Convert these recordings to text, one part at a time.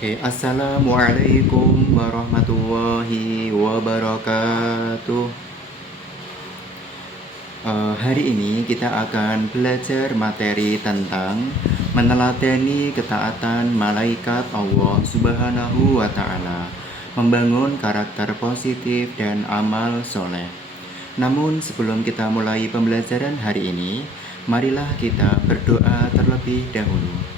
Oke, Assalamualaikum warahmatullahi wabarakatuh. Hari ini kita akan belajar materi tentang meneladani ketaatan malaikat Allah Subhanahu wa Ta'ala, membangun karakter positif dan amal soleh. Namun sebelum kita mulai pembelajaran hari ini, marilah kita berdoa terlebih dahulu.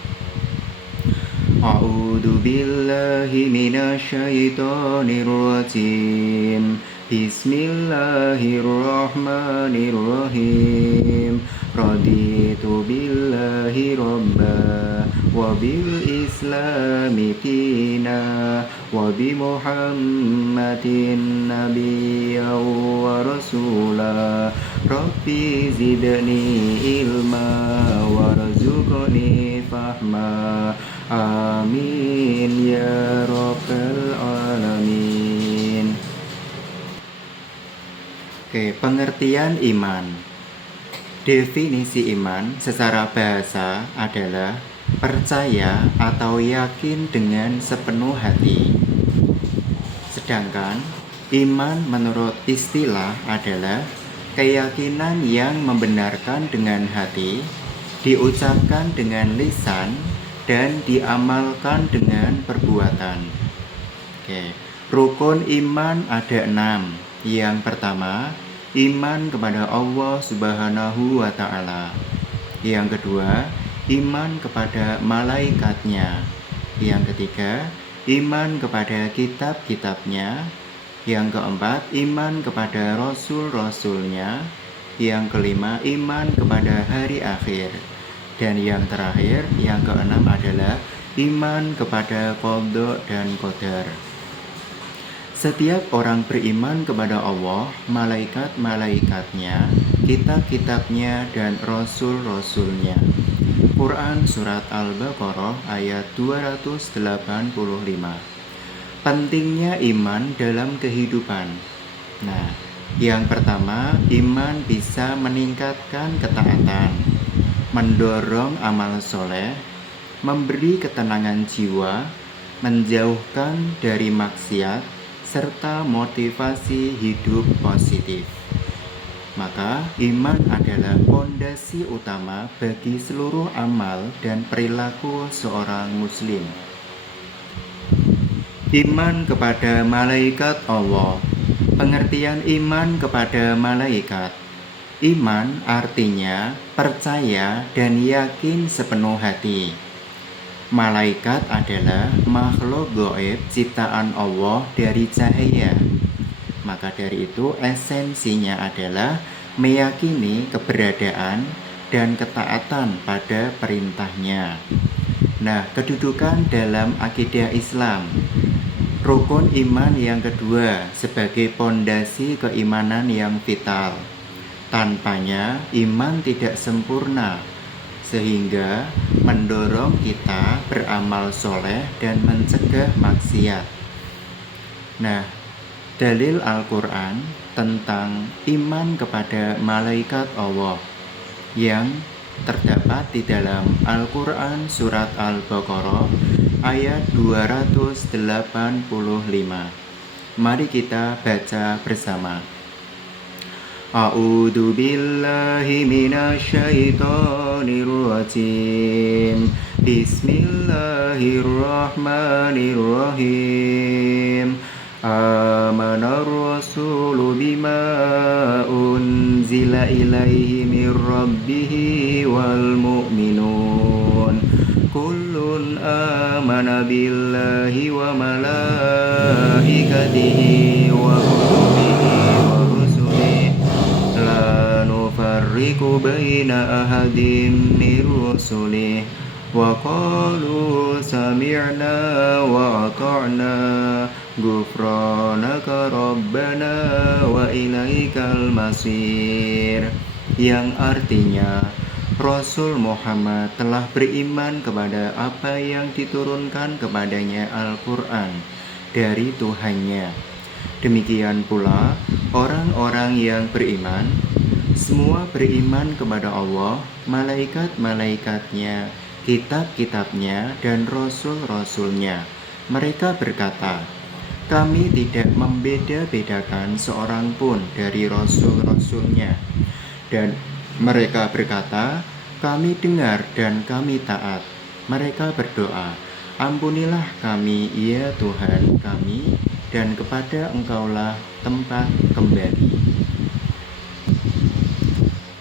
A'udzu billahi minasyaitonir rajim. Bismillahirrahmanirrahim. Raditu billahi robba wa bil islami dina wa bi Muhammadin nabiyyan wa rasula. Rabbi zidni ilma warzuqni fahma. Amin ya rabbal alamin. Oke, pengertian iman. Definisi iman secara bahasa adalah percaya atau yakin dengan sepenuh hati. Sedangkan iman menurut istilah adalah keyakinan yang membenarkan dengan hati, diucapkan dengan lisan, dan diamalkan dengan perbuatan. Oke, rukun iman ada 6. Yang pertama, iman kepada Allah Subhanahu wa Ta'ala. Yang kedua, iman kepada malaikatnya. Yang ketiga, iman kepada kitab-kitabnya. Yang keempat, iman kepada rasul-rasulnya. Yang kelima, iman kepada hari akhir. Dan yang terakhir, yang keenam adalah iman kepada qadha dan qadar. Setiap orang beriman kepada Allah, malaikat-malaikatnya, kitab-kitabnya, dan rasul-rasulnya. Quran Surat Al-Baqarah ayat 285. Pentingnya iman dalam kehidupan. Nah, yang pertama, iman bisa meningkatkan ketaatan, mendorong amal soleh, memberi ketenangan jiwa, menjauhkan dari maksiat, serta motivasi hidup positif. Maka iman adalah fondasi utama bagi seluruh amal dan perilaku seorang muslim. Iman kepada malaikat Allah. Pengertian iman kepada malaikat. Iman artinya percaya dan yakin sepenuh hati. Malaikat adalah makhluk gaib ciptaan Allah dari cahaya. Maka dari itu esensinya adalah meyakini keberadaan dan ketaatan pada perintahnya. Nah, kedudukan dalam akidah Islam. Rukun iman yang kedua sebagai pondasi keimanan yang vital. Tanpanya iman tidak sempurna, sehingga mendorong kita beramal soleh dan mencegah maksiat. Nah, dalil Al-Quran tentang iman kepada malaikat Allah yang terdapat di dalam Al-Quran Surat Al-Baqarah ayat 285. Mari kita baca bersama. A'udzu billahi minasyaitonir rajim. Bismillahirrahmanirrahim. Amanar rasulu bima unzila ilaihi mir rabbihi wal mu'minun. Kullun amana billahi wa malaikatihi wa kutubihi wa rusulihi la nufarriqu baina ahadin min rusulihi wa qalu sami'na wa ata'na ghufranaka rabbana wa ilaikal masir. Yang artinya, Rasul Muhammad telah beriman kepada apa yang diturunkan kepadanya Al-Quran dari Tuhannya. Demikian pula orang-orang yang beriman, semua beriman kepada Allah, malaikat-malaikatnya, kitab-kitabnya, dan rasul-rasulnya. Mereka berkata, kami tidak membeda-bedakan seorang pun dari rasul-rasulnya. Dan mereka berkata, kami dengar dan kami taat. Mereka berdoa, ampunilah kami ya Tuhan kami, dan kepada Engkaulah tempat kembali.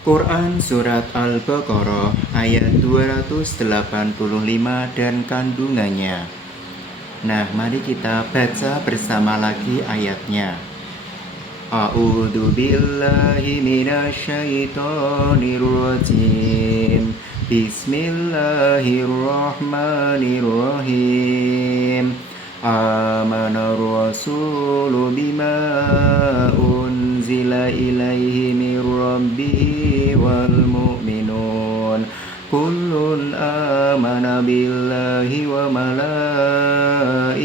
Quran Surat Al-Baqarah ayat 285 dan kandungannya. Nah, mari kita baca bersama lagi ayatnya. A'udzu billahi minasyaitonir rajim. Bismillahirrahmanirrahim. Amanar rasulu bima unzila ilaihi mir rabbihi wal mu'minun. Kullun amana billahi wa malaikatihi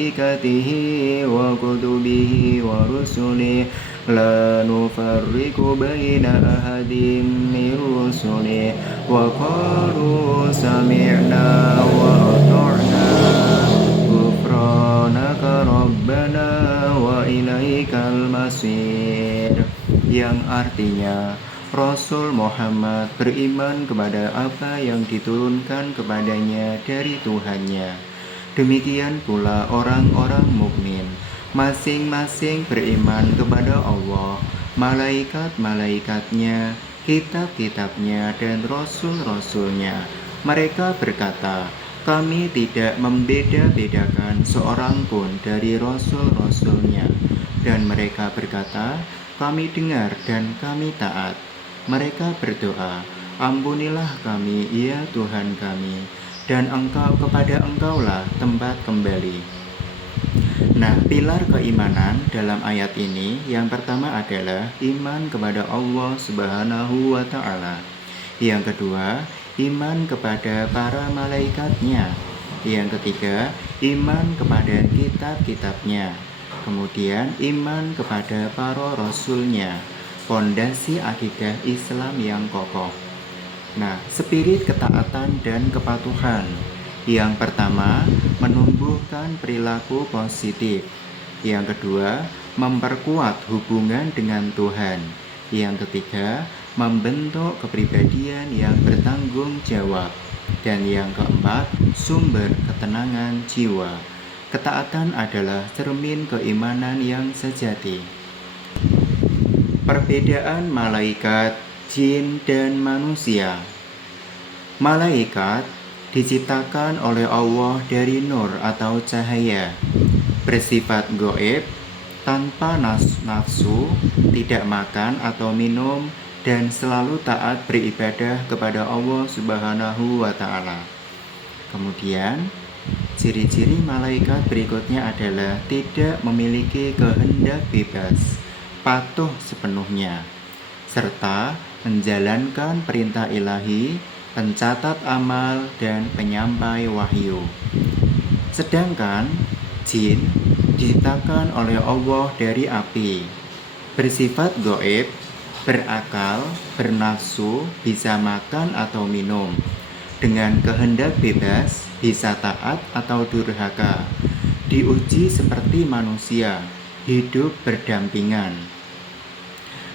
wa kutubihi wa rusulihi la nufarriqu baina ahadin min rusulihi wa qalu sami'na wa ata'na ghufranaka rabbana wa ilaikal masir, yang artinya Rasul Muhammad beriman kepada apa yang diturunkan kepadanya dari Tuhannya. Demikian pula orang-orang mukmin, masing-masing beriman kepada Allah, malaikat-malaikatnya, kitab-kitabnya, dan rasul-rasulnya. Mereka berkata, kami tidak membeda-bedakan seorang pun dari rasul-rasulnya. Dan mereka berkata, kami dengar dan kami taat. Mereka berdoa, ampunilah kami ya Tuhan kami, dan kepada Engkaulah tempat kembali. Nah, pilar keimanan dalam ayat ini yang pertama adalah iman kepada Allah Subhanahu wa Ta'ala. Yang kedua, iman kepada para malaikatnya. Yang ketiga, iman kepada kitab-kitabnya. Kemudian iman kepada para rasulnya. Fondasi akidah Islam yang kokoh. Nah, spirit ketaatan dan kepatuhan. Yang pertama, menumbuhkan perilaku positif. Yang kedua, memperkuat hubungan dengan Tuhan. Yang ketiga, membentuk kepribadian yang bertanggung jawab. Dan yang keempat, sumber ketenangan jiwa. Ketaatan adalah cermin keimanan yang sejati. Perbedaan malaikat, jin, dan manusia. Malaikat diciptakan oleh Allah dari nur atau cahaya, bersifat gaib, tanpa nafsu, tidak makan atau minum, dan selalu taat beribadah kepada Allah Subhanahu wa Ta'ala. Kemudian, ciri-ciri malaikat berikutnya adalah tidak memiliki kehendak bebas, patuh sepenuhnya, serta menjalankan perintah ilahi, pencatat amal, dan penyampai wahyu. Sedangkan jin diciptakan oleh Allah dari api, bersifat gaib, berakal, bernafsu, bisa makan atau minum, dengan kehendak bebas, bisa taat atau durhaka, diuji seperti manusia, hidup berdampingan.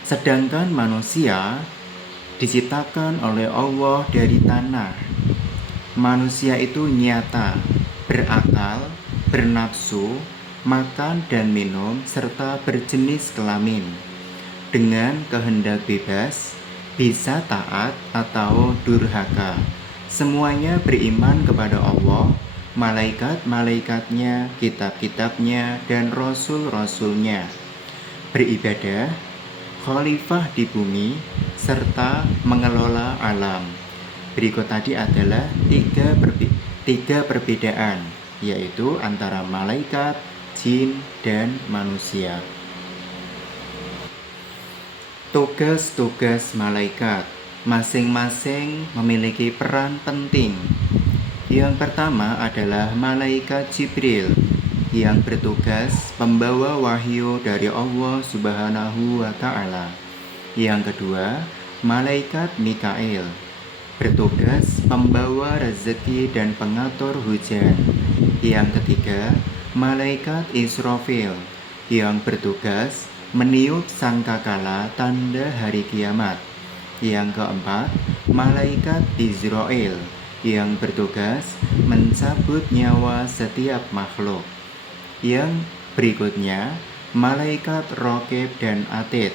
Sedangkan manusia diciptakan oleh Allah dari tanah. Manusia itu nyata, berakal, bernafsu, makan dan minum, serta berjenis kelamin. Dengan kehendak bebas, bisa taat atau durhaka. Semuanya beriman kepada Allah, malaikat-malaikatnya, kitab-kitabnya, dan rasul-rasulnya. Beribadah, khalifah di bumi, serta mengelola alam. Berikut tadi adalah tiga perbedaan, yaitu antara malaikat, jin, dan manusia. Tugas-tugas malaikat masing-masing memiliki peran penting. Yang pertama adalah malaikat Jibril, yang bertugas membawa wahyu dari Allah Subhanahu wa Ta'ala. Yang kedua, malaikat Mikail, bertugas membawa rezeki dan pengatur hujan. Yang ketiga, malaikat Israfil yang bertugas meniup sangkakala tanda hari kiamat. Yang keempat, malaikat Izrail yang bertugas mencabut nyawa setiap makhluk. Yang berikutnya, malaikat Raqib dan Atid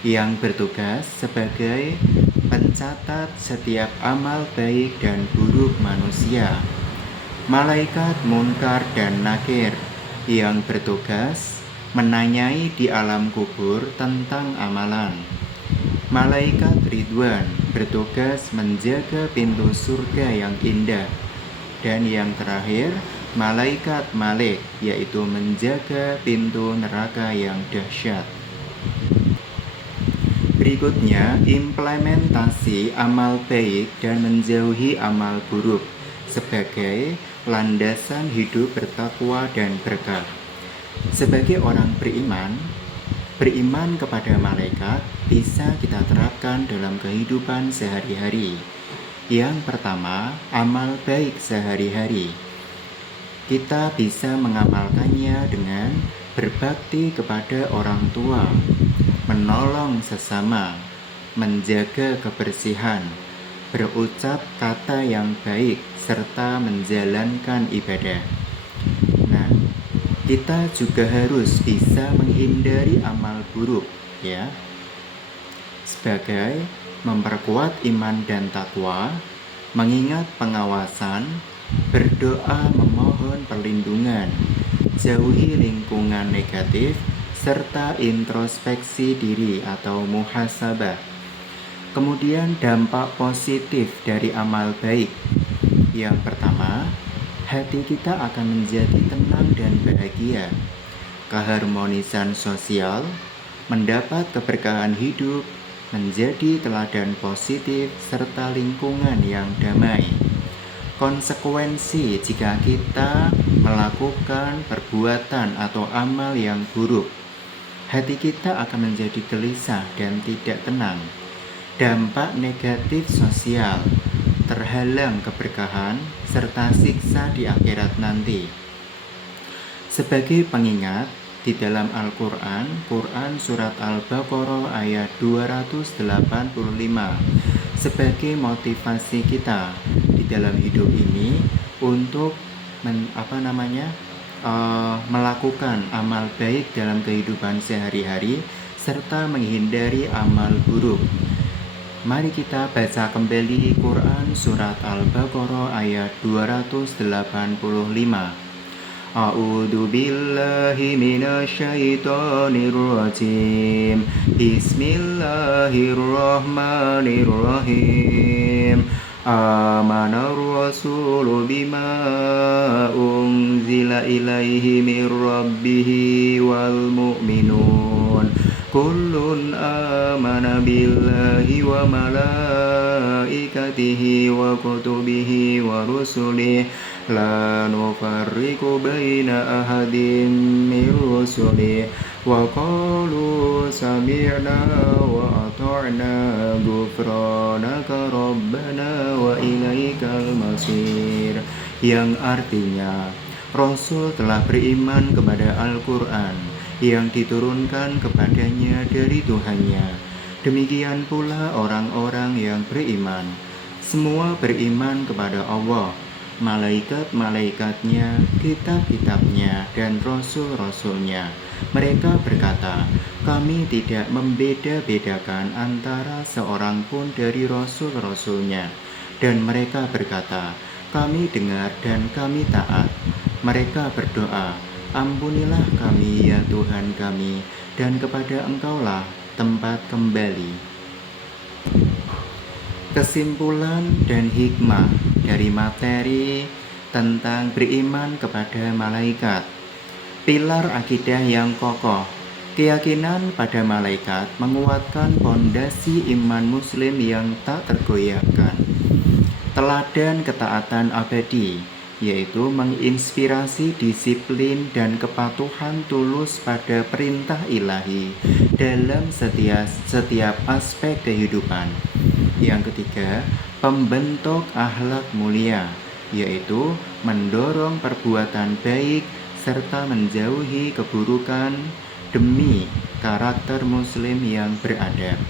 yang bertugas sebagai pencatat setiap amal baik dan buruk manusia. Malaikat Munkar dan Nakir yang bertugas menanyai di alam kubur tentang amalan. Malaikat Ridwan bertugas menjaga pintu surga yang indah. Dan yang terakhir, malaikat Malik, yaitu menjaga pintu neraka yang dahsyat. Berikutnya, implementasi amal baik dan menjauhi amal buruk sebagai landasan hidup bertakwa dan berkah. Sebagai orang beriman kepada malaikat bisa kita terapkan dalam kehidupan sehari-hari. Yang pertama, amal baik sehari-hari. Kita bisa mengamalkannya dengan berbakti kepada orang tua, menolong sesama, menjaga kebersihan, berucap kata yang baik, serta menjalankan ibadah. Nah, kita juga harus bisa menghindari amal buruk, ya. Sebagai memperkuat iman dan takwa, mengingat pengawasan, berdoa memohon perlindungan, jauhi lingkungan negatif, serta introspeksi diri atau muhasabah. Kemudian dampak positif dari amal baik. Yang pertama, hati kita akan menjadi tenang dan bahagia. Keharmonisan sosial, mendapat keberkahan hidup, menjadi teladan positif, serta lingkungan yang damai. Konsekuensi jika kita melakukan perbuatan atau amal yang buruk, hati kita akan menjadi gelisah dan tidak tenang. Dampak negatif sosial, terhalang keberkahan, serta siksa di akhirat nanti. Sebagai pengingat, di dalam Al-Quran, Quran Surat Al-Baqarah ayat 285, sebagai motivasi kita di dalam hidup ini untuk melakukan amal baik dalam kehidupan sehari-hari, serta menghindari amal buruk. Mari kita baca kembali Quran Surat Al-Baqarah ayat 285. A'udzu billahi minasyaitonir rajim. Bismillahirrahmanirrahim. Amanar rasulu bima unzila ilaihi mir rabbihi wal mu'minun. Kullun amana billahi wa malaikatihi wa kutubihi wa rusulihi la nufarriqu baina ahadin min rusulihi wa qalu sami'na wa ata'na ghufranaka rabbana wa ilaikal masir. Yang artinya, Rasul telah beriman kepada Al-Quran yang diturunkan kepadanya dari Tuhannya. Demikian pula orang-orang yang beriman. Semua beriman kepada Allah, malaikat-malaikatnya, kitab-kitabnya, dan rasul-rasulnya. Mereka berkata, kami tidak membeda-bedakan antara seorang pun dari rasul-rasulnya. Dan mereka berkata, kami dengar dan kami taat. Mereka berdoa, ampunilah kami ya Tuhan kami, dan kepada Engkaulah tempat kembali. Kesimpulan dan hikmah dari materi tentang beriman kepada malaikat. Pilar akidah yang kokoh. Keyakinan pada malaikat menguatkan fondasi iman muslim yang tak tergoyahkan. Teladan ketaatan abadi, yaitu menginspirasi disiplin dan kepatuhan tulus pada perintah ilahi dalam setiap aspek kehidupan. Yang ketiga, pembentuk akhlak mulia, yaitu mendorong perbuatan baik serta menjauhi keburukan demi karakter muslim yang beradab.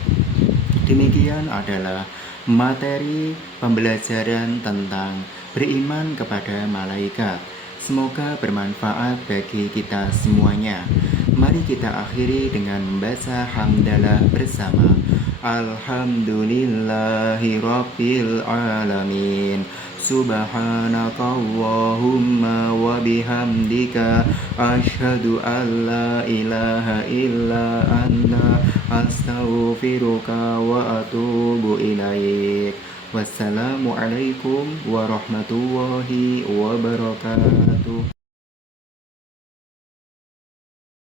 Demikian adalah materi pembelajaran tentang beriman kepada malaikat. Semoga bermanfaat bagi kita semuanya. Mari kita akhiri dengan membaca hamdalah bersama. Alhamdulillahirabbil alamin. Subhanakallahumma wa bihamdika asyhadu an la ilaha illa anta astaghfiruka wa atubu ilaik. Wassalamualaikum warahmatullahi wabarakatuh.